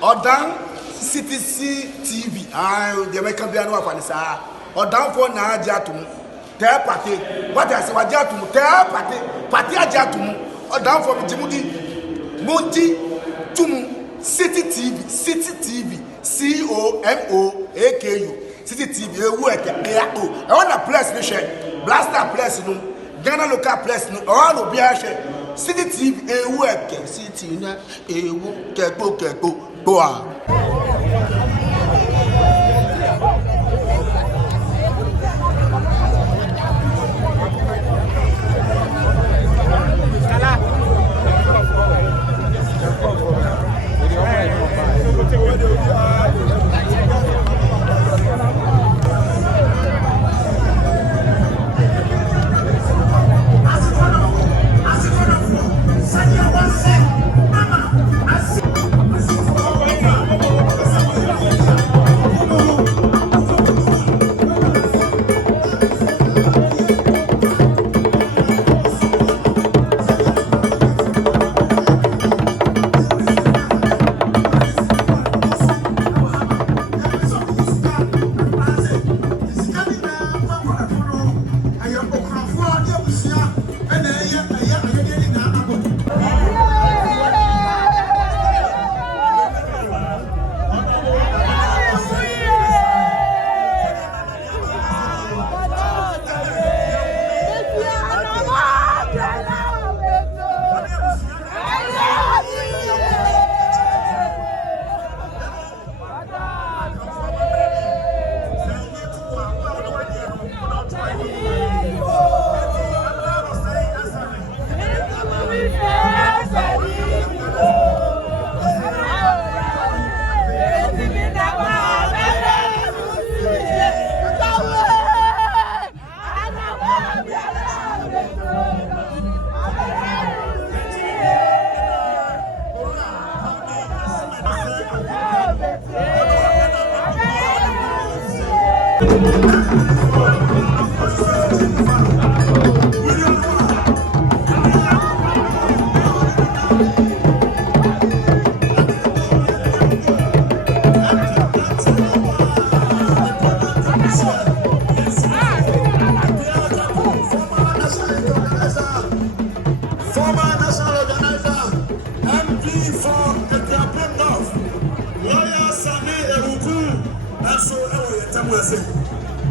Odan CTC TV. The American piano of Anissa. Odan for na Jatum. Tell party. What I say, what Jatum? Tell party Jatum. Odan for Jimudi. Monty Tum. City TV. COMOAKU. City TV. I want a place to share. Blaster place no. Ghana local place no. All will be a share. City TV. City na. Keko. Boa.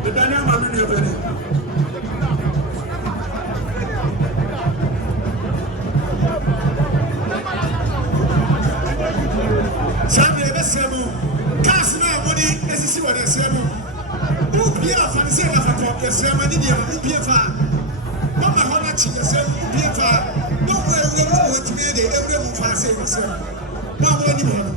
The Daniel Mamini of it. Sunday, the Semu, Casna, money, as you see what I said. Who be a fancy of a talk, the Semania, who be a far. Mama Honachi, the Sem, who be a far. No way, we know what made it, everyone fancy the same. Mama, anyone.